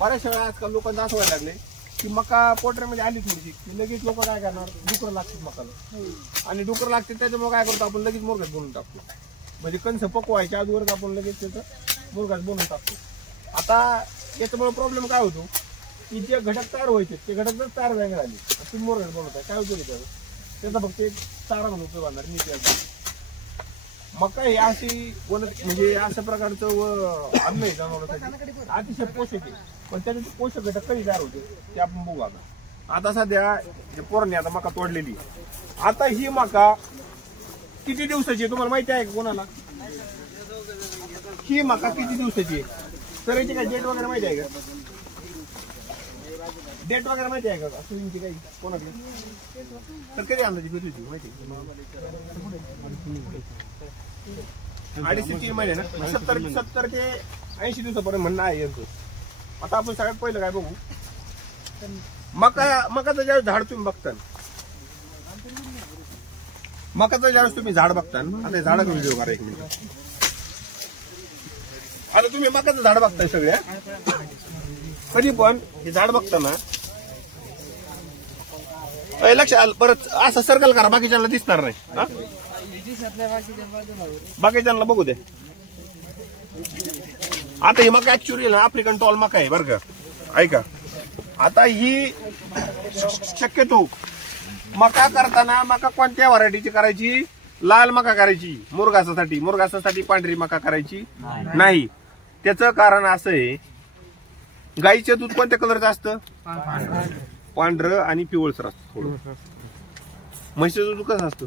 बऱ्याचशा वेळा आजकाल लोकांना असं व्हायला लागले की मका पोटऱ्यामध्ये आली थोडीशी की लगेच लोक काय करणार, डुकर लागतात मकाला आणि डुकर लागते त्याच्यामुळे काय करतो आपण लगेच मुरघास बनवून टाकतो. म्हणजे कणसं पकवायच्या अगोदरच आपण लगेच त्याचं मुरघास बनवून टाकतो. आता याच्यामुळे प्रॉब्लेम काय होतो की जे घटक तयार व्हायचे ते घटक जर तयार व्हायला लागले तुम्ही मुरघास बनवताय काय होतो त्याचा फक्त एक चारा म्हणून उपयोग होणार नीट. मका ही अशी म्हणजे अशा प्रकारचं अन्न आहे जनावरांसाठी अतिशय पोषक आहे. पण त्याचे पोषक घटक कधी तयार होते ते आपण बघू. आता सध्या पोरांनी आता मका तोडलेली. आता ही मका किती दिवसाची आहे तुम्हाला माहिती आहे का कोणाला? ही मका किती दिवसाची आहे तर याची काय डेट वगैरे माहिती आहे का? डेट वगैरे माहिती आहे का तुमची काही कोणाकडे? तर कधी अंदाजे फिरली माहिती 2.5 ते 3 महिने ना 70 ते 80 दिवसापर्यंत म्हणणं आहे यांचं. आता आपण सगळ्यात पहिलं काय बघू मकाचं ज्यावेळेस झाड तुम्ही बघता मकाचं ज्यावेळेस तुम्ही झाड बघता आता झाडाचा व्हिडिओ करा 1 मिनिट. आता तुम्ही मकाचं झाड बघताय सगळ्या कधी पण हे झाड बघताना लक्षात परत असं सर्कल करा बाकीच्यांना दिसणार नाही. बाकीच्यांना बघू दे. आता ही मका ऍक्च्युअली ना आफ्रिकन टॉल मका आहे बरं का. ऐका आता ही शक्यतो मका करताना मका कोणत्या व्हरायटीची करायची? लाल मका करायची मुरघासासाठी पांढरी मका करायची नाही. त्याचं कारण असं आहे गाईचं दूध कोणत्या कलरचं असतं? पांढरं आणि पिवळसर असतं थोडं. म्हशीचं दूध कसं असतं?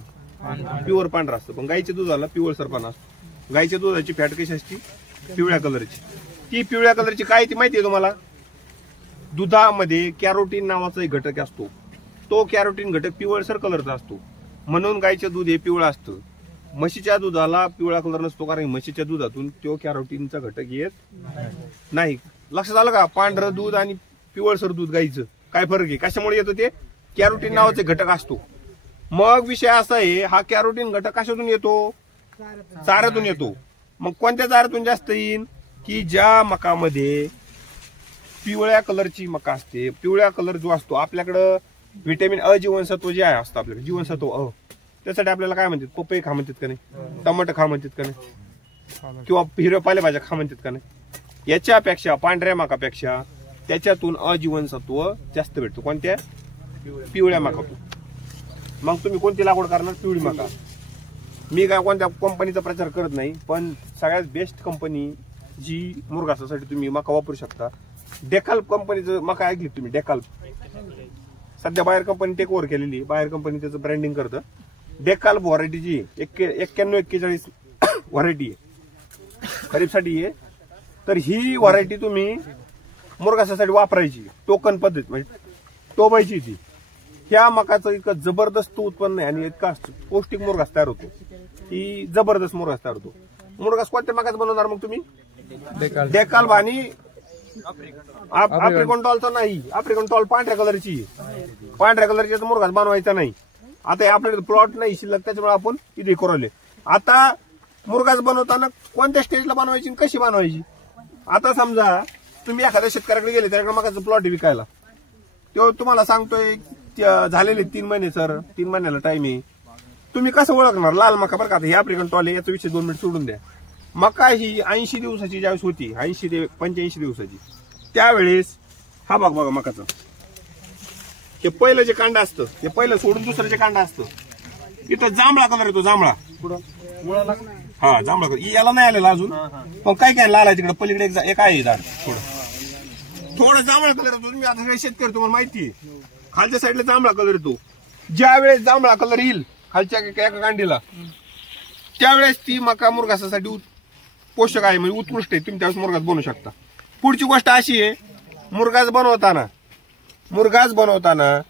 प्युअर पांढरं असतं. पण गाईच्या दुधाला पिवळसरपणा असतो. गाईच्या दुधाची फॅट कशी असते? पिवळ्या कलरची. ती पिवळ्या कलरची काय ती माहिती आहे तुम्हाला? दुधामध्ये कॅरोटीन नावाचा एक घटक असतो. तो कॅरोटीन घटक पिवळसर कलरचा असतो म्हणून गाईचं दूध हे पिवळं असतं. म्हशीच्या दुधाला पिवळा कलर नसतो कारण म्हशीच्या दुधातून तो कॅरोटीनचा घटक येत नाही. लक्षात आलं का? पांढरं दूध आणि पिवळसर दूध गाईचं काय फरक आहे? कशामुळे येतो? ते कॅरोटीन नावाचे घटक असतो. मग विषय असा आहे हा कॅरोटीन घटक कशातून येतो? चाऱ्यातून येतो. मग कोणत्या चाऱ्यातून जास्त येईल? की ज्या मकामध्ये पिवळ्या कलरची मका असते. पिवळ्या कलर जो असतो आपल्याकडं व्हिटॅमिन अ जीवनसत्व जे आहे असतं आपल्याकडे जीवनसत्व अ त्यासाठी आपल्याला काय म्हणतात? पपई खा म्हणतात का नाही? टमाटर खा म्हणतात का नाही? किंवा हिरव्या पालेभाज्या खा म्हणतात का नाही? याच्यापेक्षा पांढऱ्या मकापेक्षा त्याच्यातून अजीवनसत्व जास्त भेटतो. कोणत्या? पिवळ्या मकातून. मग तुम्ही कोणती लागवड करणार? पिवळी मका. मी काय कोणत्या कंपनीचा प्रचार करत नाही पण सगळ्यात बेस्ट कंपनी जी मुरघासासाठी तुम्ही मका वापरू शकता डेकाल्प कंपनीचं मका ऐकली तुम्ही? डेकाल्प सध्या बाहेर कंपनी टेक ओव्हर केलेली. बाहेर कंपनी त्याचं ब्रँडिंग करतं. डेकाल्प व्हरायटीची 91-41 व्हरायटी आहे खरीपसाठी आहे. तर ही व्हरायटी तुम्ही मुरघासासाठी वापरायची. टोकन पद्धत म्हणजे टोबायची ती. ह्या मकाचं इतकं जबरदस्त उत्पन्न आहे आणि इतका पौष्टिक मुरघास तयार होतो की जबरदस्त मुरघास तयार होतो. मुरघास कोणत्या मकाच बनवणार मग तुम्ही? डेकाल्प आणि आफ्रिकन टॉलचा नाही. आफ्रिकन टॉल पांढऱ्या कलरची मुरघास बनवायचा नाही. आता आपल्याकडे प्लॉट नाही शिल्लक त्याच्यामुळे आपण इथे करवले. आता मुरघास बनवताना कोणत्या स्टेजला बनवायची आणि कशी बनवायची? आता समजा तुम्ही एखाद्या शेतकऱ्याकडे गेले त्याच्याकडे मकाचं प्लॉट विकायला तो तुम्हाला सांगतोय झालेले 3 महिने सर 3 महिन्याला टाइम आहे. तुम्ही कसं ओळखणार लाल मका? बरं का आता हे आफ्रिकन टॉल आहे याचा विषय 2 मिनिट सोडून द्या. मका ही 80 दिवसाची ज्यावेळेस होती 80 ते 85 दिवसाची त्यावेळेस हा भाग बघा मकाचं हे पहिलं जे कांड असतं हे पहिलं सोडून दुसरं जे कांड असतं इथं जांभळा कलर येतो. जांभळा हा जांभळा कलर याला नाही आलेला अजून पण काय काय लाल आहे तिकडे पलीकडे एक आहे झाड थोडं जांभळा कलर येतो. तुम्ही आता शेतकरी तुम्हाला माहिती आहे खालच्या साईडला जांभळा कलर येतो. ज्या वेळेस जांभळा कलर येईल खालच्या एका कांडीला त्यावेळेस ती मका मुरघासासाठी पोषक आहे म्हणजे उत्कृष्ट आहे. तुम्ही त्यावेळेस मुरघास बनवू शकता. पुढची गोष्ट अशी आहे मुरघास बनवताना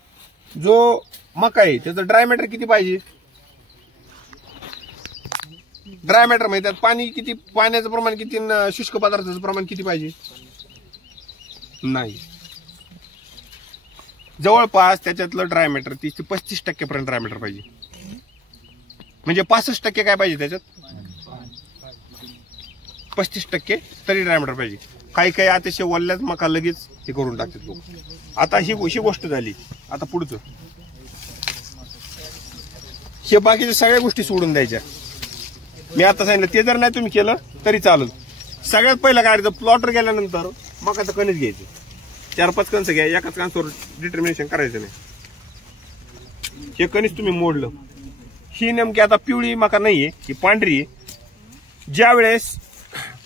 जो मका आहे त्याचं ड्राय मॅटर किती पाहिजे? ड्राय मॅटर म्हणजे त्यात पाणी किती पाण्याचं प्रमाण किती शुष्क पदार्थाचं प्रमाण किती पाहिजे? नाही जवळपास त्याच्यातलं ड्राय मॅटर 30 ते 35% पर्यंत ड्राय मॅटर पाहिजे. म्हणजे 65% काय पाहिजे त्याच्यात? 35% तरी ड्राय मॅटर पाहिजे. काही काही अतिशय वल्ल्यात मका लगेच हे करून टाकतात लोक. आता ही गोष्ट झाली. आता पुढचं हे बाकीच्या सगळ्या गोष्टी सोडून द्यायच्या. मी आता सांगितलं ते जर नाही तुम्ही केलं तरी चालेल. सगळ्यात पहिलं काय करायचं, प्लॉटर गेल्यानंतर मकाचं कणीस घ्यायचं. 4-5 कणस घ्या, एकाच कणसावर डिटर्मिनेशन करायचं नाही. हे कणीस तुम्ही मोडलं, ही नेमकी आता पिवळी मका नाहीये, ही पांढरी आहे. ज्या वेळेस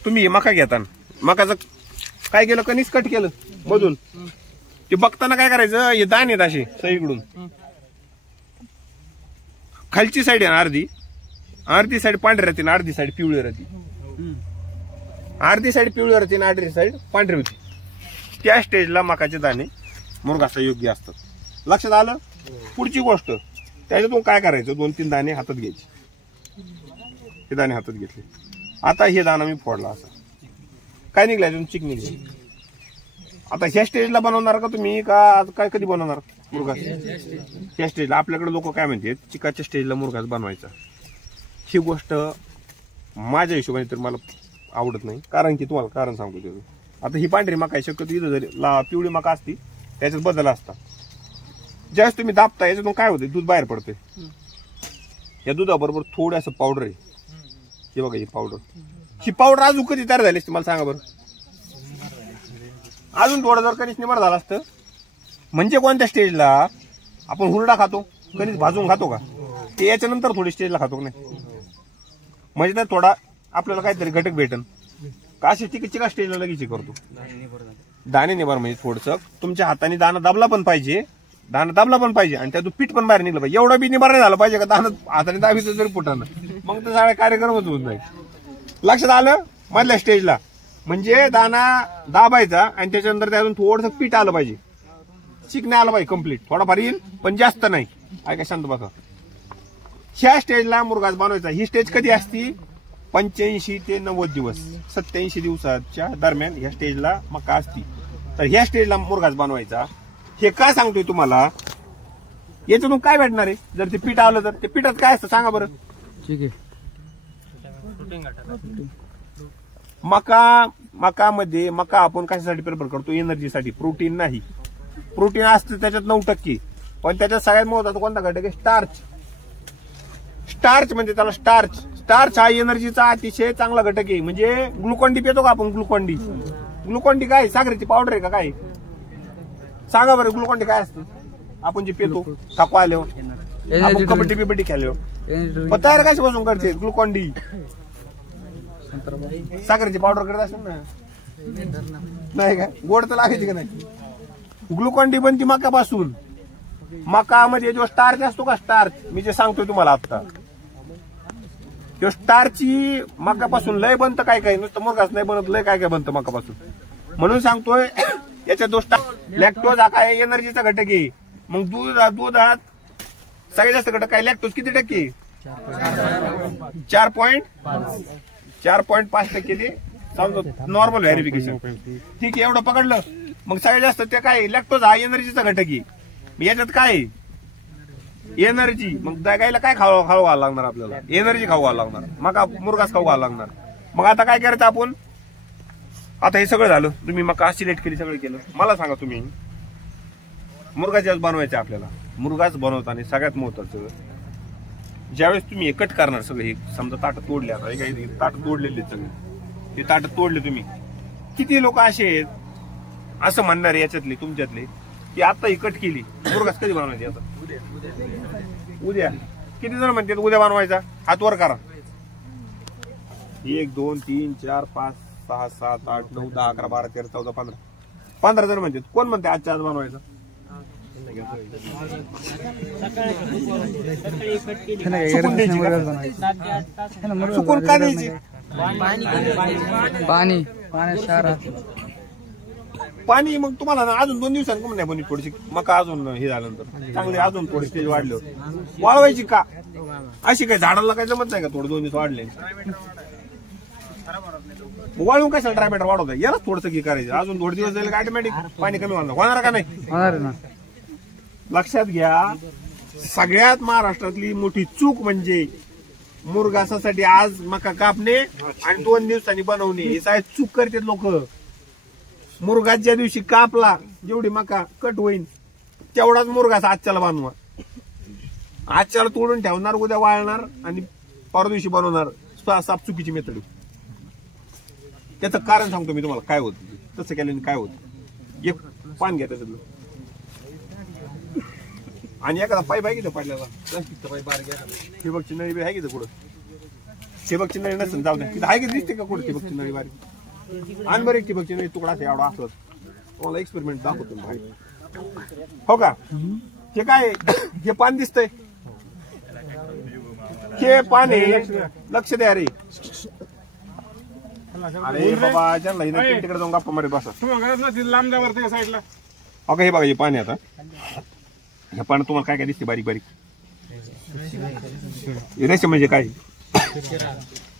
तुम्ही मका घेता, मकाचं काय केलं, कणीस कट केलं मधून, ते बघताना काय करायचं, हे दाणे आहेत असे सगळीकडून. खालची साईड आहे अर्धी साईड पांढरी राहते, अर्धी साईड पिवळी राहते. अर्धी साईड पिवळी राहते, अर्धी साईड पांढरी होती. त्या स्टेजला मकाचे दाणे मुरघासा योग्य असतात. लक्षात आलं. पुढची गोष्ट, त्याच्यातून काय करायचं, 2-3 दाणे हातात घ्यायचे. हे दाणे हातात घेतले. आता हे दाणा मी फोडला, असा काय निघला, चिक निघली. आता ह्या स्टेजला बनवणार का तुम्ही, का काय कधी बनवणार मुरघास? ह्या स्टेजला. आपल्याकडे लोक काय म्हणतात, चिकाच्या स्टेजला मुरघास बनवायचा. ही गोष्ट माझ्या हिशोबाने तर मला आवडत नाही. कारण की तुम्हाला कारण सांगतो त्याचं. आता ही पांढरी मका शक्यतो इथं जरी पिवळी मका असती त्याच्यात बदल असता. ज्यावेळेस तुम्ही दाबता याच्यातून काय होते, दूध बाहेर पडते. या दुधाबरोबर थोडं असं पावडर आहे. हे बघा ही पावडर अजून कधी तयार झाली असते मला सांगा बरं. अजून थोडं जर कणीस निमर झालं असतं. म्हणजे कोणत्या स्टेजला आपण हुरडा खातो, कणीस भाजून खातो का, ते याच्यानंतर थोडी स्टेजला खातो नाही. म्हणजे त्यात थोडा आपल्याला काहीतरी घटक भेटन का, अशी चिका स्टेजला लगेच करतो. दाणे निभार म्हणजे थोडस तुमच्या हाताने दाणा दाबला पण पाहिजे, आणि त्यातून पीठ पण बाहेर निघलं पाहिजे. एवढं बी निभार नाही झालं पाहिजे का दाणा हाताने दाबीचं जरी पोटानं, मग तर सगळ्या कार्यक्रमच होत नाही. लक्षात आलं. मधल्या स्टेजला म्हणजे दाणा दाबायचा आणि त्याच्यानंतर त्यातून थोडंसं पीठ आलं पाहिजे. चिक नाही आलं पाहिजे कम्प्लीट, थोडाफार येईल पण जास्त नाही. ऐका शांत बघा. ह्या स्टेजला मुरघास बनवायचा. ही स्टेज कधी असती, 85 ते 90 दिवस, 87 दिवसाच्या दरम्यान ह्या स्टेजला मका असती. तर ह्या स्टेजला मुरघास बनवायचा. हे काय सांगतोय तुम्हाला, याच्यातून काय भेटणार आहे जर ते पीठ आलं तर. ते पिठात काय असतं सांगा बरं. ठीक आहे. मकामध्ये मका आपण कशासाठी प्रिपेअर करतो, एनर्जीसाठी. प्रोटीन नाही, प्रोटीन असतं त्याच्यात 9%, पण त्याच्यात सगळ्यात महत्वाचा कोणता घटक आहे, स्टार्च. स्टार्च म्हणजे त्याला स्टार्च हा एनर्जीचा अतिशय चांगला घटक आहे. म्हणजे ग्लुकॉन डी पितो का आपण, ग्लुकॉन डी काय, साखरेची पावडर आहे का काय, सांगा बरं. ग्लुकॉन डी काय असतं, आपण जे पितो थकवा आल्यावर, आपण कबड्डी बिबड्डी खेळल्यावर. पण तयार कशापासून करते ग्लुकॉन डी, साखरेची पावडर करत असेल ना, नाही का, गोड तर लागायची का नाही. ग्लुकॉन डी बनती मकापासून. मकामध्ये जो स्टार्च असतो का, स्टार्च मी जे सांगतोय तुम्हाला आता, तो स्टार्ची मकापासून लय बनतं. काय काय नुसतं मुरघास नाही बनत, लय काय काय बनतं मकापासून. म्हणून सांगतोय याच्या लॅक्टोज हा काय एनर्जीचा घटक आहे. मग दुधात सगळ्यात जास्त घटक काय, लॅक्टोज किती टक्के, 4.5% ते समजा नॉर्मल व्हेरिफिकेशन. ठीक आहे, एवढं पकडलं. मग सगळ्यात जास्त ते काय, लॅक्टोज हा एनर्जीचा घटक आहे. याच्यात काय एनर्जी, मग गायला काय खाऊ घालावं लागणार आपल्याला, एनर्जी खाऊ घालावं लागणार, मका मुरघास खाऊ घालावं लागणार. मग आता काय करायचं आपण, आता हे सगळं झालं, तुम्ही मका सिलेक्ट केली, सगळं केलं. मला सांगा तुम्ही मुरघास बनवायचं आपल्याला. मुरघास बनवताना सगळ्यात महत्वाचं, ज्यावेळेस तुम्ही कट करणार सगळं, हे समजा ताट तोडले, आता काही ताट तोडलेले सगळे, ते ताट तोडले तुम्ही, किती लोक असे आहेत असं म्हणणार याच्यातले तुमच्यातले की आता ही कट केली, मुरघास कधी बनवायची, आता उद्या. किती जण म्हणतात उद्या बनवायचा, हात वर करा. 1 2 3 4 5 6 7 8 9 10 11 12 13 14 15 जण म्हणतात. कोण म्हणते आजच्या आज बनवायचा, चुकून का द्यायची, पाणी. मग तुम्हाला अजून 2 दिवसांनी कमी नाही पण थोडीशी मका अजून हे झाल्यानंतर चांगली अजून थोडी स्टेज वाढली, वाळवायची का, अशी काही झाडाला काही जमत नाही का, थोडं 2 दिवस वाढले वाळून कशाला ड्रायमॅटर वाढवता, याला थोडंसं की करायचं. अजून थोडे दिवस जाईल ऑटोमॅटिक पाणी कमी होणार का नाही, होणार ना. लक्षात घ्या. सगळ्यात महाराष्ट्रातली मोठी चूक म्हणजे मुरघासासाठी आज मका कापणे आणि 2 दिवसांनी बनवणे, हे साहेब चूक करतात लोक. मुरघास ज्या दिवशी कापला, जेवढी मका कट होईल तेवढाच मुरघास आजच्याला बांधवा. आजच्याला तोडून ठेवणार, उद्या वाळणार आणि परवा दिवशी बनवणार. साफ चुकीची मेथड. त्याचं कारण सांगतो मी तुम्हाला काय होतं. तसं केल्याने काय होतं. एक पान घ्या त्याच्यातलं आणि एखादा पाईप आहे की पडल्याला प्लास्टिकचा पाईप बारीक आहे. ठिबकची नळी आहे की कुठं. ठिबकची नळी नसेल जाऊ द्या. तिथं आहे की दिसते का कुठं ठिबकची नळी बारीक. आणि बरं ठिबकची नळी तुकडा एवढा असलं तुम्हाला एक्सपेरिमेंट दाखवतो भाई. हो का. हे काय हे पान दिसतंय. हे पान आहे. लक्ष द्या रे. अरे बाबा ज्यांना तिकडे जाऊन गप्पा मारत बसा. लांब जावरती साईडला. ओके हे बघा हे पाणी आता. ह्या पाण्यात तुम्हाला काय काय दिसते बारीक बारीक. रेषा म्हणजे काय.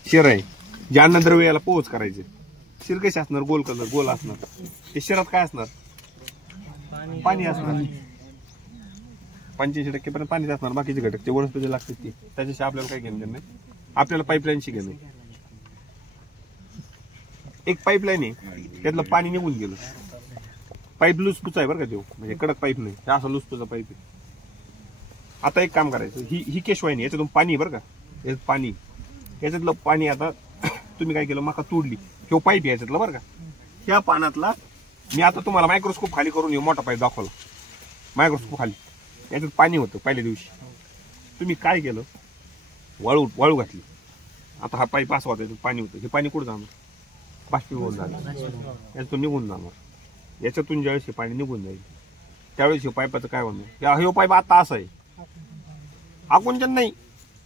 शिर आहे. जे अन्नद्रव्य याला पोच करायचे. शिर कशी असणार. गोल कलर गोल असणार. ते शिरात काय असणार. पाणी असणार. 85% पर्यंत पाणीच असणार. बाकीचे घटक ते वनस्पती लागते ती. त्याच्याशी आपल्याला काही घेणं नाही. आपल्याला पाईपलाईनशी घेणं. एक पाईपलाईन आहे त्यातलं पाणी निघून गेलं. पाईप लुसपूच आहे बरं का. तो म्हणजे कडक पाईप नाही. असा लुसपूचा पाईप आहे. आता एक काम करायचं. ही केशवाहिनी याच्यातून पाणी बरं का. याच्यात पाणी याच्यातलं पाणी आता तुम्ही काय केलं मका तोडली. किंवा पाईप याच्यातलं बरं का. ह्या पानातला मी आता तुम्हाला मायक्रोस्कोप खाली करून मोठा पाईप दाखवला. मायक्रोस्कोप खाली याच्यात पाणी होतं पहिल्या दिवशी. तुम्ही काय केलं वाळू घातली. आता हा पाईप असा होता याच्यात पाणी होतं. हे पाणी कुठं जाणार. बाष्पीभवन झालं. याच्यातून निघून जाणार. याच्यातून ज्यावेळेस हे पाणी निघून जाईल त्यावेळेस हे पाईपाचं काय होणार. हे पाईप आता असं आहे. आकुंचन नाही.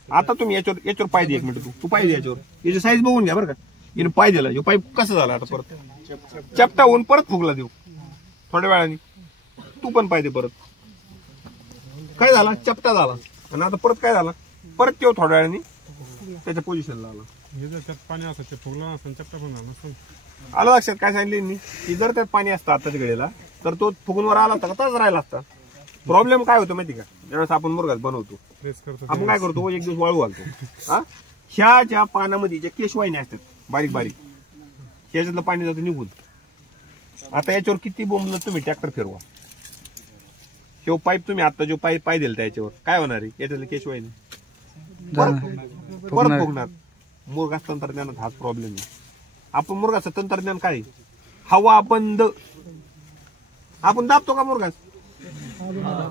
आता तुम्ही याच्यावर पाय दे. एक मिनिट तू पाय दे याच्यावर. याची साईज बघून घ्या बरं का. याने पाय दिला. हे पाईप कसं झाला आता परत चपटा होऊन परत फुगला देऊ थोड्या वेळाने. तू पण पाय दे परत. काय झाला चपटा झाला. आणि आता परत काय झाला. परत तो थोड्या वेळाने त्याच्या पोझिशनला आला. पाणी असं फुगला नसेल चपटा पण झाला नसेल. आलं लक्षात काय सांगितलं की जर त्यात पाणी असतं आताच्या घडीला तर तो फुगून वर आला असता का तसाच राहिला असता. प्रॉब्लेम काय होतो माहिती का. ज्यावेळेस आपण मुरघास बनवतो आपण काय करतो एक दिवस वाळू घालतो. ह्या ज्या पानामध्ये ज्या केशवाहिनी असतात बारीक बारीक याच्यातलं पाणी जातं निघून. आता याच्यावर किती बोंबलं तुम्ही ट्रॅक्टर फिरवा. तो पाईप तुम्ही आता जो पाईप पाय दिला त्याच्यावर काय होणार आहे. याच्यातलं केशवाहिनी परत फुगणार. मुरघास तंत्रज्ञानात हाच प्रॉब्लेम आहे. आपण मुरघाचं तंत्रज्ञान काय. हवा बंद. आपण दाबतो का मुरघास.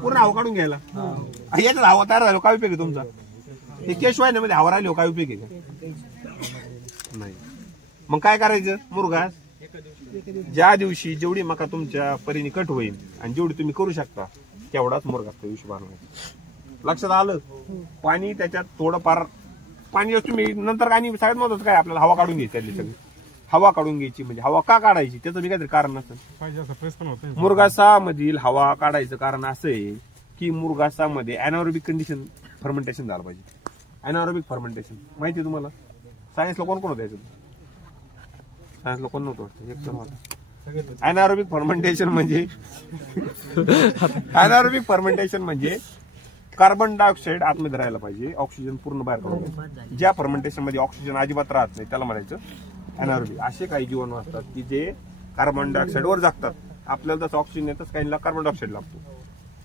पूर्ण हवा काढून घ्यायला. याच्यात हवा तयार झालो काय उपयोग आहे तुमचा. हे केशवाहिनीमध्ये हवा राहिली काय उपयोग आहे का नाही. मग काय करायचं. मुरघास ज्या दिवशी जेवढी मका तुमच्या परीने कट होईल आणि जेवढी तुम्ही करू शकता तेवढाच मुरघास त्या दिवशी बनवायचा. लक्षात आलं. पाणी त्याच्यात थोडंफार पाणी तुम्ही नंतर आणि सगळ्यात महत्वाचं काय आपल्याला हवा काढून घ्यायची. सगळी हवा काढून घ्यायची. म्हणजे हवा का काढायची त्याचं मी काहीतरी कारण नसेल. मुरघासामधील हवा काढायचं कारण असं आहे की मुरघासामध्ये अॅनारोबिक कंडिशन फर्मेंटेशन झालं पाहिजे. अॅनारोबिक फर्मेंटेशन माहिती तुम्हाला. सायन्सला कोण कोण होतं याच्यात. सायन्सला कोण नव्हतं वाटतं. एक जण होता. अॅनारोबिक फर्मेंटेशन म्हणजे कार्बन डायऑक्साईड आतमध्ये राहायला पाहिजे. ऑक्सिजन पूर्ण बाहेर काढून. ज्या फर्मेंटेशन मध्ये ऑक्सिजन अजिबात राहत नाही त्याला म्हणायचं अॅनारोबिक. असे काही जीवाणू असतात की जे कार्बन डायऑक्साईड वर जागतात. आपल्याला जसं ऑक्सिजन येतच काहींना कार्बन डायऑक्साईड लागतो.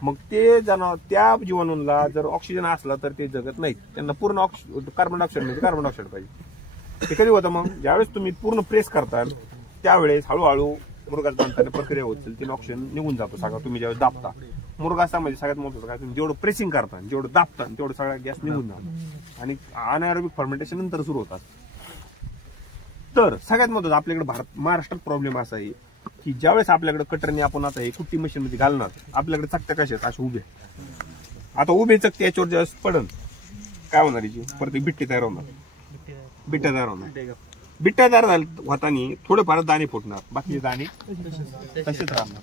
मग ते त्या जीवाणूंना जर ऑक्सिजन असला तर ते जगत नाहीत. त्यांना पूर्ण कार्बन डायऑक्साईड म्हणजे कार्बन डायऑक्साईड पाहिजे. ते कधी होतं मग ज्यावेळेस तुम्ही पूर्ण प्रेस करताल त्यावेळेस हळूहळू मुरघास बांधताना प्रक्रिया होत असेल. तिने ऑक्सिजन निघून जातो सगळं. तुम्ही ज्यावेळेस दाबता मुरघासामध्ये सगळ्यात महत्वाचं काय तुम्ही जेवढं प्रेसिंग करता जेवढं दाबता तेवढं सगळा गॅस निघून जातो आणि अनएरोबिक फर्मेंटेशन नंतर सुरू होतात. तर सगळ्यात महत्वाचं आपल्याकडे महाराष्ट्रात प्रॉब्लेम असा आहे की ज्यावेळेस आपल्याकडे कटरने आपण आता हे कुट्टी मशीन मध्ये घालणार आपल्याकडे चकत्या कशा आहेत अशा उभे. आता उभे चकते याच्यावर ज्यावेळेस पडन काय होणार याची परत बिट्टी तयार होणार. बिट्ट्या तयार होताना थोडेफार दाणे फुटणार. बाकीचे दाणे तसेच राहणार.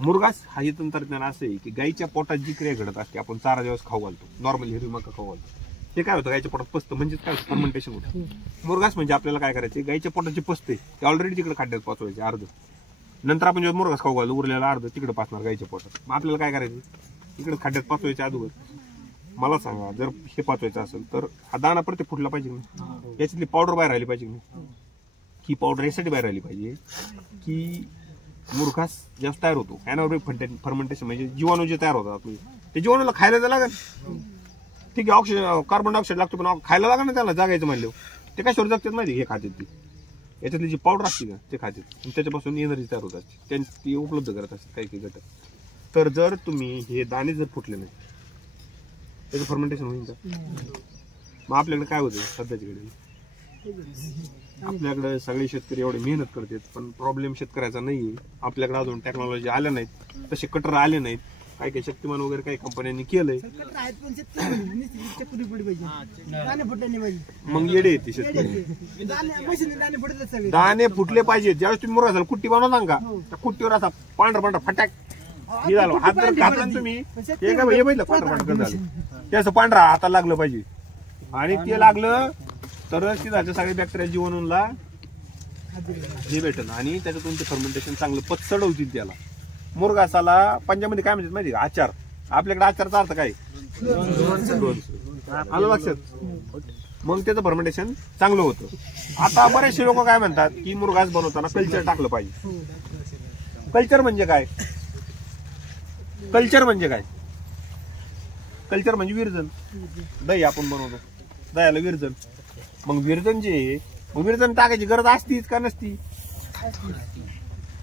मुरघास हा हे तंत्रज्ञान असं आहे की गाईच्या पोटात जी क्रिया घडत असते. आपण चारा ज्यावेळेस खाऊ घालतो नॉर्मल हिरवी मका खाऊ घालतो ते काय होतं गायच्या पोटात पसतं म्हणजे काय फर्मेंटेशन होतं. मुरघास म्हणजे आपल्याला काय करायचे गायच्या पोटाची पसते ते ऑलरेडी तिकडे खड्ड्यात पाचवायचे अर्ध. नंतर आपण जेव्हा मुरघास खाऊ घालतो उरलेला अर्ध तिकडे पाचणार गायच्या पोटात. मग आपल्याला काय करायचं इकडे खड्ड्यात पाचवायचे अगोदर. मला सांगा जर हे पाचवायचं असेल तर हा दाणा परत फुटला पाहिजे ना. याच्यातली पावडर बाहेर आली पाहिजे ना. ही पावडर यासाठी बाहेर आली पाहिजे की मुरघास जास्त तयार होतो. ॲनारोबिक फर्मेंटेशन म्हणजे जीवाणू जे तयार होतात ते जीवाणूला खायला तर लागेल. ठीक आहे, ऑक्सिजन कार्बन डायऑक्साईड लागतो, पण खायला लागेल ना त्याला जागायचं म्हणलं. ते कशावर जगतात माहिती, हे खातात ती याच्यातली जी पावडर असते ना ते खातात आणि त्याच्यापासून एनर्जी तयार होत असते, त्यांनी ती उपलब्ध करत असते काही काही घटक. तर जर तुम्ही हे दाणे जर फुटले नाही त्याचं फर्मेंटेशन होईल का? मग आपल्याकडे काय होतं सध्याच्या घडी, आपल्याकडे सगळे शेतकरी एवढे मेहनत करतात, पण प्रॉब्लेम शेतकऱ्याचा नाही. आपल्याकडे अजून टेक्नॉलॉजी आल्या नाहीत, तसे कटर आले नाहीत. काही काही शक्तिमान वगैरे काही कंपन्यांनी केलंय, मग येडे येते शेतकरी. दाणे फुटले पाहिजे. ज्यावेळेस तुम्ही मुरघासाला कुट्टी बनवता का, त्या कुट्टीवर असा पांढरा पांढरा फटाक हे झालं, हात जर घातला तुम्ही हे काय हे बघितलं पांढरा फटकन झालं, ते असं पांढरा हाताला लागलं पाहिजे. आणि ते लागलं तरच ती झालं सगळ्या बॅक्टेरिया जीवाणूला हे भेटल आणि त्याच्यातून ते फर्मेंटेशन चांगलं पत चढवतील त्याला. मुरघासाला पंजाबमध्ये काय म्हणतात माहिती का, आचार. आपल्याकडे आचारचा अर्थ काय, आलं लक्षात. मग त्याचं फर्मेंटेशन चांगलं होतं. आता बरेचसे लोक काय म्हणतात की मुरघास बनवताना कल्चर टाकलं पाहिजे. कल्चर म्हणजे काय, कल्चर म्हणजे काय, कल्चर म्हणजे विरजन. दही आपण बनवतो, दह्याला विरजन. मग विरजन जे विरजन टाकायची गरज असतीच का नसती,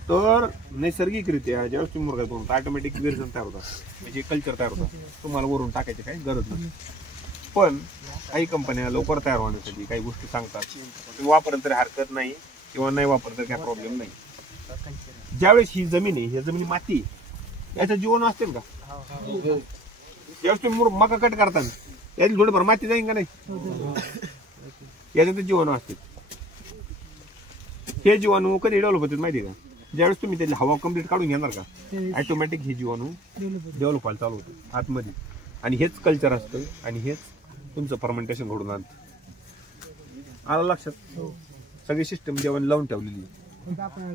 तर नैसर्गिकरित्या ज्यावेळेस तुम्ही मुरघास बनवता ऑटोमॅटिक विरजन तयार होतात, म्हणजे कल्चर तयार होतात. तुम्हाला वरून टाकायची काही गरज नाही. पण काही कंपन्या लवकर तयार होण्यासाठी काही गोष्टी सांगतात, तुम्ही वापरलं तरी हरकत नाही किंवा नाही वापरलं तरी काही प्रॉब्लेम नाही. ज्यावेळेस ही जमीन आहे, ह्या जमिनी माती याच्या जीवन असतील का, ज्यावेळेस तुम्ही मका कट करताना याची थोडंफार माती जाईल का नाही, याच्यात जीवाणू असतील. हे जीवाणू कधी डेव्हलप होतात माहिती का, ज्यावेळेस तुम्ही त्याची हवा कम्प्लीट काढून घेणार का, ऑटोमॅटिक हे जीवाणू डेव्हलप व्हायला चालू होतं आतमध्ये. आणि हेच कल्चर असतं आणि हेच तुमचं फर्मेंटेशन घडून आणतं. आलं लक्षात. सगळी सिस्टम जेवण लावून ठेवलेली.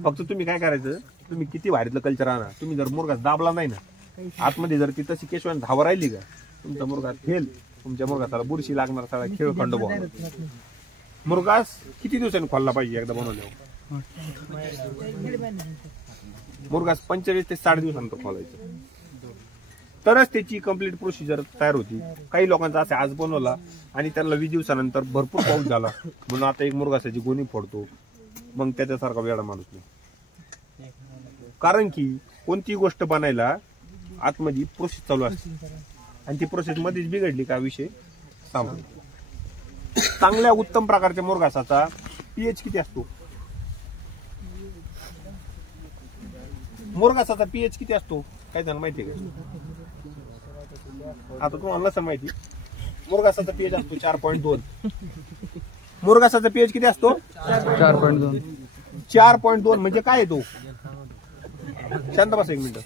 फक्त तुम्ही काय करायचं, तुम्ही किती भारीतलं कल्चर आणा, तुम्ही जर मुरघास दाबला नाही ना आतमध्ये, जर ती तशी केशवान धावा राहिली का, तुमचा मुरघास फेल. तुमच्या मुरघासाला बुरशी लागणार, सगळा खेळ खंडोबा. मुरघास किती दिवसांनी खोलला पाहिजे एकदा बनवल्यावर, मुरघास 25 ते 60 दिवसानंतर खोलायचं, तरच त्याची कम्प्लीट प्रोसिजर तयार होती. काही लोकांचा असं आज बनवला आणि त्यांना 20 दिवसानंतर भरपूर पाऊस झाला म्हणून आता एक मुरघासाची गोणी फोडतो, मग त्याच्यासारखा वेळा माणूस नाही. कारण की कोणती गोष्ट बनायला आतमध्ये प्रोसेस चालू असते आणि ती प्रोसेस मध्येच बिघडली का विषय संपला. चांगल्या उत्तम प्रकारच्या मुरघासाचा पीएच किती असतो, मुरघासाचा पीएच किती असतो काय त्यांना माहिती आहे का? आता तुम्हाला नसेल माहिती, मुरघासाचा पीएच असतो 4.2. मुरघासाचा पीएच किती असतो 4.2. 4.2 म्हणजे काय तो, शांत बसा एक मिनिट.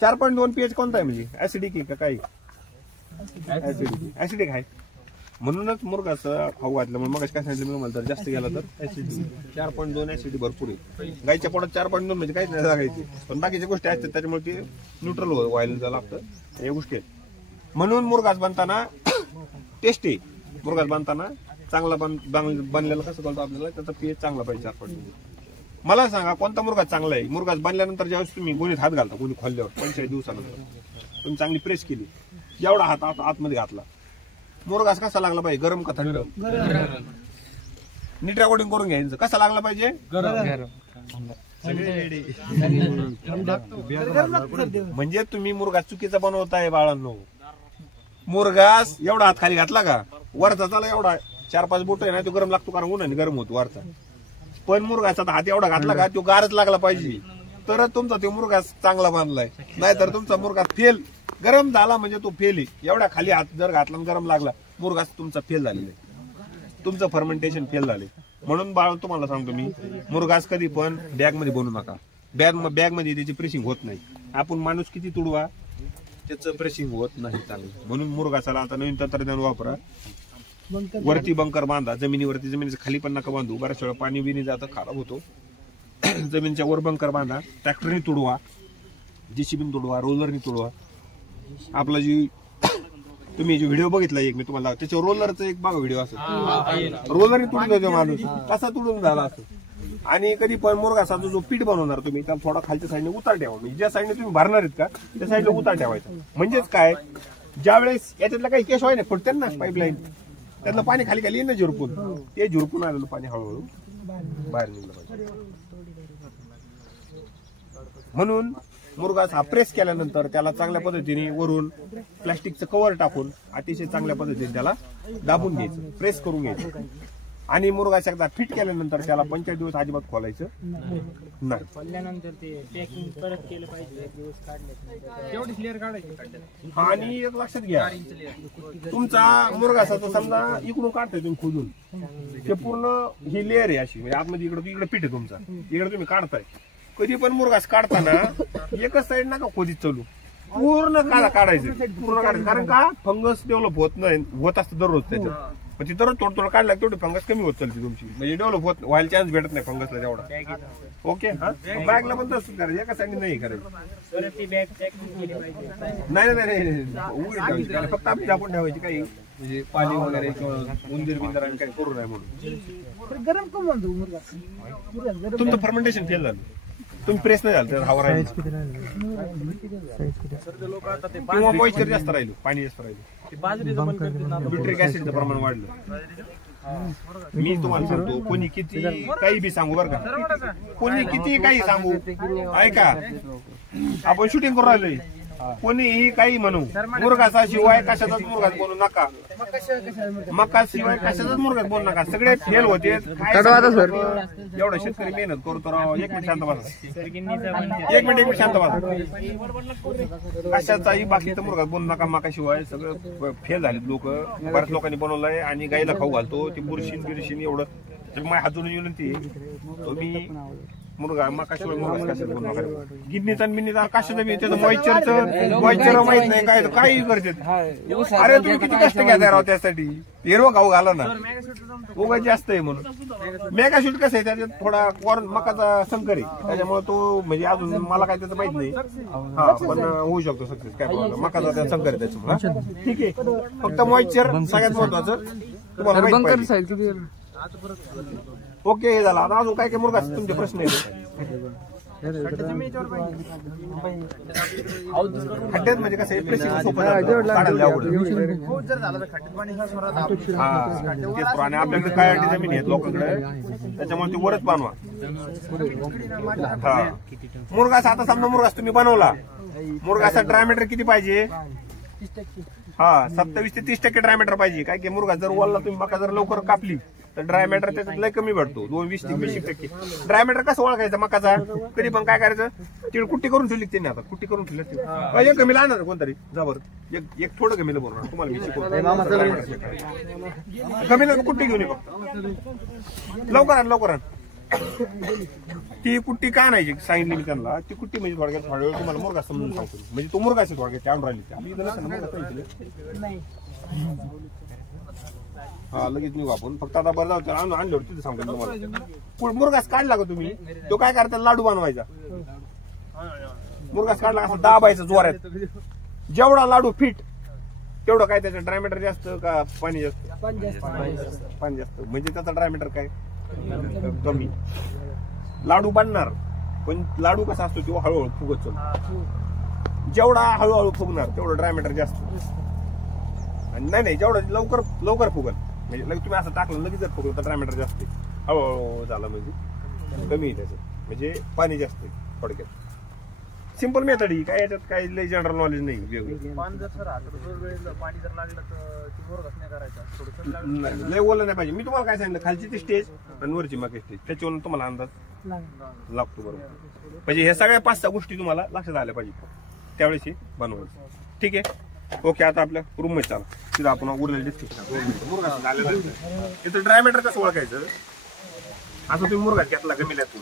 4.2 पीएच कोणता आहे, म्हणजे ऍसिडिक आहे का काय, ऍसिडिक आहे. म्हणूनच मुरघास खाऊ घातल्यामुळे मग काय सांगितलं मी मला, तर जास्त गेला तर ऍसिडिटी. 4.2 ऍसिडिटी भरपूर आहे. गायच्या पोटात 4.2 म्हणजे काहीच नाही सांगायची, पण बाकीच्या गोष्टी असतात त्याच्यामुळे ते न्यूट्रल व्हायला लागतं, या गोष्टी आहेत. म्हणून मुरघास बनताना टेस्ट आहे. मुरघास बनताना चांगला बनलेला कसं कळतो आपल्याला, त्याचा पीएच चांगला पाहिजे 4.2. मला सांगा कोणता मुरघास चांगला आहे. मुरघास बनल्यानंतर ज्यावेळेस तुम्ही गोणीत हात घालता, गोणी खोलल्यावर 45 दिवसानंतर तुम्ही चांगली प्रेस केली, एवढा हात आतमध्ये घातला, मुरघास कसा लागला पाहिजे, गरम का थंड, नीट रेकॉर्डिंग करून घ्यायचं. कसा लागला पाहिजे, म्हणजे तुम्ही मुरघास चुकीचा बनवताय बाळांनो. मुरघास एवढा हात खाली घातला का, वरचा चाला एवढा 4-5 बोट आहे ना, तो गरम लागतो कारण उन्हाने गरम होतो वरचा. पण मुरघासाचा हात एवढा घातला का तो गारच लागला पाहिजे, तरच तुमचा तो मुरघास चांगला बांधलाय. नाहीतर तुमचा मुरघास फेल, गरम झाला म्हणजे तो फेल आहे. एवढा खाली हात जर घातला आणि गरम लागला, मुरघास तुमचा फेल झालेला आहे, तुमचं फर्मेंटेशन फेल झाले. म्हणून बाळ तुम्हाला सांगतो मी, मुरघास कधी पण बॅग मध्ये बनवू नका. बॅग मध्ये त्याची प्रेसिंग होत नाही. आपण माणूस किती तुडवा, त्याचं प्रेसिंग होत नाही चांगलं. म्हणून मुरघासाला आता नवीन तंत्रज्ञान वापरा. वरती बंकर बांधा, जमिनीवरती, जमिनीच्या खाली पण नका बांधू, बऱ्याच वेळा पाणी बिनी जातं, खराब होतो. जमिनीच्या वर बंकर बांधा, ट्रॅक्टरने तुडवा, जेसीबीने तुडवा, रोलरने तुडवा. आपला जी तुम्ही जो व्हिडिओ बघितला एक मी तुम्हाला त्याच्यावर रोलरचा एक बघा व्हिडिओ असतो, रोलरने तुडून जातो माणूस तसा तुडून झाला असतो. आणि कधी पण मुरघासाचा जो पीठ बनवणार तुम्ही त्याला थोडा खालच्या साईडने उतार ठेवा, म्हणजे ज्या साईडने तुम्ही भरणार आहेत का त्या साईडला उतार ठेवायचा. म्हणजेच काय, ज्या वेळेस याच्यातला काही केस आहे ना फुटते ना पाईपलाईन, त्यातलं पाणी खाली खाली येईल ना झुरपून, ते झुरपून आलेलं पाणी हळूहळू बाहेर निघलं पाहिजे. म्हणून मुरघास हा प्रेस केल्यानंतर त्याला चांगल्या पद्धतीने वरून प्लास्टिकचं कव्हर टाकून अतिशय चांगल्या पद्धतीने त्याला दाबून घ्यायचं, प्रेस करून घ्यायचं. आणि मुरघास एकदा फिट केल्यानंतर त्याला 45 दिवस अजिबात खोलायचं नाही. खोलल्यानंतर ते पॅकिंग परत केलं पाहिजे, एक दिवस काढले तेवढीच लेअर काढायची. आणि एक लक्षात घ्या, तुमचा मुरघासाचा समजा इकडून काढताय तुम्ही खोदून, ते पूर्ण ही लेअर आहे अशी, म्हणजे आतमध्ये इकडे पीठ आहे तुमचा, इकडे तुम्ही काढताय. कधी पण मुरघास काढताना एकच साईड नका खोदीत चालू, पूर्ण काढायचं, पूर्ण काढायचं. कारण का फंगस डेव्हलप होत असतं दररोज त्याच्यात, पण ती दररोज थोडं काढला तेवढी फंगस कमी होत चालते तुमची, म्हणजे डेव्हलप व्हायला चान्स भेटत नाही फंगसला तेवढा. ओके, बॅगला पण तसंच करायचं, एका साईडने नाही करायचं. नाही, फक्त आपली झाकून ठेवायची, काही म्हणजे पाणी वगैरे किंवा उंदीर बिंदर आणि काही करू नये म्हणून. गरम करून तुमचं फर्मेंटेशन फेल झालं, तुम्ही प्रेस नाही झालं तर हवा राहील किंवा मॉइश्चर जास्त राहिलं, पाणी जास्त राहिलं, ब्युट्रिक ऍसिडचं प्रमाण वाढलं. मी तुम्हाला सांगतो, कोणी किती काही बी सांगू बरं का, कोणी किती काही सांगू, ऐका आपण शूटिंग करून राहिलोय, कोणीही काही म्हणू, मुरघासा शिवाय कशाचाच मुरघास बोलू नका, मका शिवाय कशाचाच मुरघास बोलू नका, सगळे फेल होते. एवढा शेतकरी मेहनत करतो राव. एक मिनिट शांत बसा, एक मिनिट शांत बसा. कशाचाही बाकीचं मुरघास बोलू नका, मका शिवाय सगळं फेल झाले लोक. बऱ्याच लोकांनी बनवलंय आणि गाईला खाऊ घालतो, ते बुरशीन एवढं. माझ्या हातून विनंती, तुम्ही मुरघा मकाशिवाय मुरघास कशाच बोलू नका. गिन्नीचा मिन्नीचा कशाचा बी त्याचं मॉइश्चर माहित नाही काय, काही करतात. अरे तुम्ही किती कष्ट घ्या राव त्यासाठी, हिरवा खाऊ घाला ना, उगा जास्त आहे म्हणून. मेगा शूट कसं आहे, त्याच्यात थोडा कॉर्न मकाचा संकर आहे, त्याच्यामुळे तो म्हणजे अजून मला काय त्याचं माहित नाही, हा पण होऊ शकतो सक्सेस, काय प्रॉब्लेम. मकाचा संकर आहे त्याच्यामुळे, ठीक आहे. फक्त मॉइश्चर सगळ्यात महत्वाचं तुम्हाला माहित पाहिजे. ओके, हे झालं. आता अजून काय काय मुरघास तुमचे प्रश्न आहेत? खड्ड्यात म्हणजे कसं आहे, सोपं आणि आपल्याकडे काय जमीन आहेत लोकांकडे, त्याच्यामुळे ते वरच बांधवा. हा मुरघास, आता समजा मुरघास तुम्ही बनवला, मुरघासा ड्रायमीटर किती पाहिजे? 27 ते 30% ड्रायमीटर पाहिजे. काय की मुरघास जर वळला तुम्ही मका जर लवकर कापली तर ड्रायमीटर त्याच्यात लय कमी भेटतो, 20 ते 20%. ड्रायमीटर कसं ओळखायचं मकाचा? कधी पण काय करायचं, तिकडे कुट्टी करून ठेवली त्यांनी, आता कुट्टी करून ठेवली, एक कमी लावणार कोणतरी जबर, एक थोडं कमीला बनवणार. तुम्हाला मी शिकवतो, कमीला कुट्टी घेऊन ये लवकर आण. ती कुट्टी का आणायची सांगितली मी त्यांना, ती कुट्टी म्हणजे थोडक्यात थोड्या वेळ तुम्हाला मुरघास समजून सांगतो, म्हणजे तो मुरघास थोडक्यात आणून राहिली. हा लगेच निघू आपण, फक्त आता बरं जाऊ आणल्यावर तिथे सांगतो तुम्हाला. मुरघास काढला का तुम्ही, तो काय करता, लाडू बनवायचा. मुरघास काढला असं दाबायचं जोरात, जेवढा लाडू फिट तेवढं काय त्याचं ड्रायमीटर जास्त का पाणी जास्त? पाणी जास्त, म्हणजे त्याचा ड्रायमीटर काय कमी. लाडू बनणार, पण लाडू कसा असतो किंवा हळूहळू फुगत चालतो, जेवढा हळूहळू फुगणार तेवढं ड्रायमीटर जास्त. नाही जेवढं लवकर फुगल, म्हणजे तुम्ही असं टाकलं लगेच जर फुगलं तर ड्रायमीटर जास्त आहे, हळूहळू झाला म्हणजे कमी आहे त्याचं, म्हणजे पाणी जास्त आहे. थोडक्यात सिंपल मेथड ही, काय याच्यात काही लय जनरल नॉलेज नाही वेगळं. लय बोललं नाही पाहिजे. मी तुम्हाला काय सांगितलं, खालची ती स्टेज आणि वरची मागे स्टेज, त्याच्यावरून तुम्हाला अंदाज लागतो बरोबर. म्हणजे हे सगळ्या 5-6 गोष्टी तुम्हाला लक्षात आल्या पाहिजे त्यावेळेस हे बनवायचं. ठीक आहे, ओके. आता आपल्या रूम मध्ये चाला, तिथं आपण उरलेलं डिस्कशन. इथं ड्रायमीटर कसं ओळखायचं, असं तुम्ही मुरघास घेतला गमिल्यातून,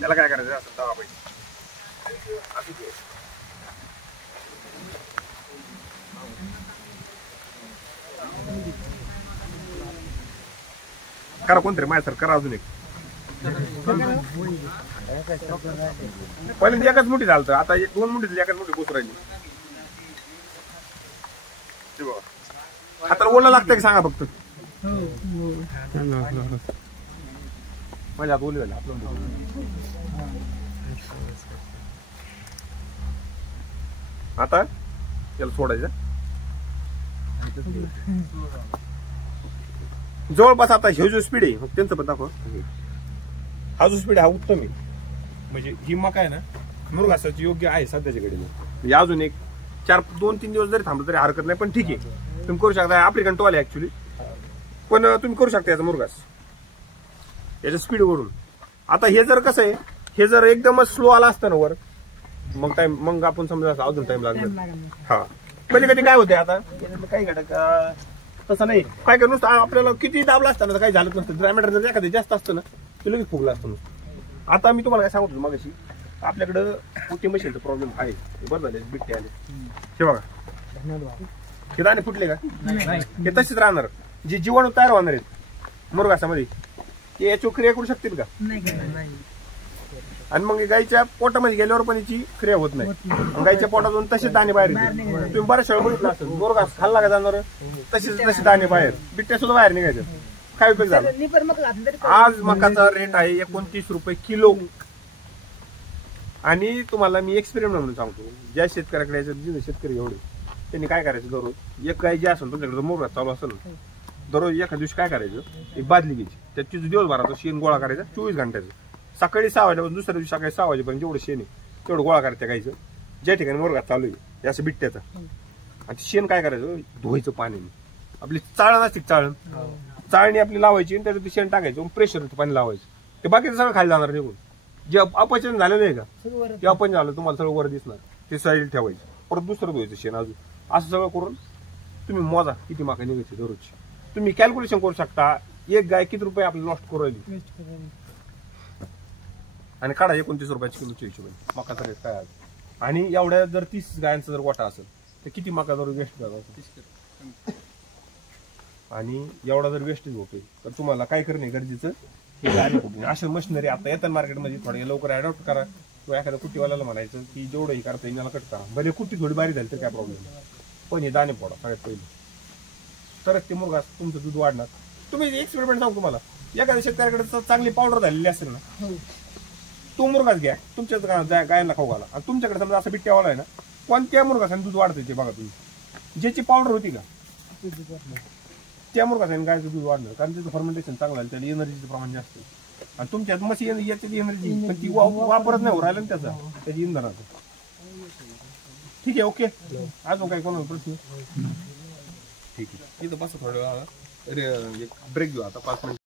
त्याला काय करायचं, असं दवा पाहिजे करा, कोणतरी माझ्या सर करा. अजून एक पहिल्यांदा एकाच मुठी झालं, आता 2 मुठी एकाच मुठी घुस राहिली. हाताला ओलं लागतंय का सांगा फक्त. माझ्या हात ओली झाले आपलं. आता याला सोडायचं जवळपास. आता हे जो स्पीड आहे त्यांचं पण दाखव. हा जो स्पीड हा उत्तम आहे. म्हणजे ही मका आहे ना मुरघासाची योग्य आहे सध्याच्या घडीला. म्हणजे अजून एक 2-3 दिवस जरी थांबलं तरी हरकत नाही. पण ठीक आहे तुम्ही करू शकता. आफ्रिकन टॉल आहे ऍक्च्युली, पण तुम्ही करू शकता याचा मुरघास याच्या स्पीड वरून. आता हे जर कसं आहे, हे जर एकदमच स्लो आला असतं ना वर, मग आपण समजा अजून टाइम लागणार. हा कधी कधी काय होते आता काही घटक तसं नाही. काय करू नुसतं आपल्याला किती दाबला असताना काही झालं नसतं. डायमीटर जर एखादं जास्त असतं ना ते लगेच फुगलं असतं नुसतं. आता मी तुम्हाला काय सांगतो मगाशी, आपल्याकडं मोठी मशीनचा प्रॉब्लेम आहे. बरं झाले बिट्टे आले. हे बघा हे दाणे फुटले का, हे तसेच राहणार. जे जीवाणू तयार होणार आहेत मुरघासामध्ये ते याच्यावर क्रिया करू शकतील का, आणि मग गाईच्या पोटामध्ये गेल्यावर पण याची क्रिया होत नाही. गाईच्या पोटातून तसेच दाणे बाहेर येते. तुम्ही बऱ्याच वेळा बघितलं असेल मुरघास खाल्ला का जाणार तसे दाणे बाहेर, बिट्ट्या सुद्धा बाहेर निघायचं. काय उपयोग झाला. आज मकाचा रेट आहे 29 रुपये किलो. आणि तुम्हाला मी एक्सपेरिमेंट म्हणून सांगतो, ज्या शेतकऱ्याकडे यायचं शेतकरी एवढे त्यांनी काय करायचं, दररोज एक गाय जी असेल तुमच्याकडे मुरघास चालू असेल दररोज एखाद्या दिवशी काय करायचं, एक बादली घ्यायची त्याची दिवसभराचा शेण गोळा करायचा 24 घंट्याचं. सकाळी 6 वाजेपासून दुसऱ्या दिवशी सकाळी 6 वाजेपर्यंत जेवढं शेण आहे तेवढं गोळा करायचं गायचं ज्या ठिकाणी मुरघास चालू आहे असं बिट्ट्याचा. आणि शेण काय करायचं, धुवायचं पाण्याने. आपली चाळण असते, चाळणी आपली लावायची आणि त्याच्यात शेण टाकायचं, प्रेशरचं पाणी लावायचं. ते बाकीचं सगळं खाली जाणार निघून. जे अपचन झालेलं आहे का ते अपचन झालं तुम्हाला सगळं वर दिसणार. ते साईड ठेवायचं, परत दुसरं धुवायचं शेण अजून. असं सगळं करून तुम्ही मोजा किती माका निघायची दररोजची. तुम्ही कॅल्क्युलेशन करू शकता एक गाय किती रुपये आपल्याला लॉस्ट करू राहिली. आणि काढा 29 रुपयाची किलोची हिशोबाने मकाचा रेट काय आहे. आणि एवढ्या जर 30 गायांचा जर गोठा असेल तर किती मका जर वेस्ट झाला. आणि एवढा जर वेस्टेज होते तर तुम्हाला काय करणे गरजेचं, हे गाडी अशा मशिनरी आता येतात मार्केटमध्ये. थोडे लवकर अडॉप्ट करा, किंवा एखाद्या कुट्टीवाल्याला म्हणायचं की जेवढंही करता येईल कट करा. भले कुट्टी थोडी बारीक झाली तर काय प्रॉब्लेम नाही, पण हे दाणे फोडा सगळ्यात पहिले, तरच ते मुरघास तुमचं दूध वाढणार. तुम्ही एक्सपेरिमेंट सांगू तुम्हाला, एखाद्या शेतकऱ्याकडे चांगली पावडर झालेली असेल ना तो मुरघास घ्या, तुमच्याच गायांना खाऊ घाला. आणि तुमच्याकडे समजा असं बिट्ट्यावाला आहे ना, कोणत्या मुरघासाने दूध वाढतं ते बघा तुम्ही. ज्याची पावडर होती का त्या मुरघासाने गायचं दूध वाढणार, कारण त्याचं फर्मेंटेशन चांगलं आहे, त्याला एनर्जीचं प्रमाण जास्त आहे. आणि तुमच्यात मशी याची एनर्जी पण ती वापरत नाही राहिलं ना त्याची इंधनाचं. ठीक आहे, ओके. अजून काय कोणाला प्रश्न. ठीक आहे, इथं बस थोड्या वेळा ब्रेक घेऊ आता 5 मिनिट.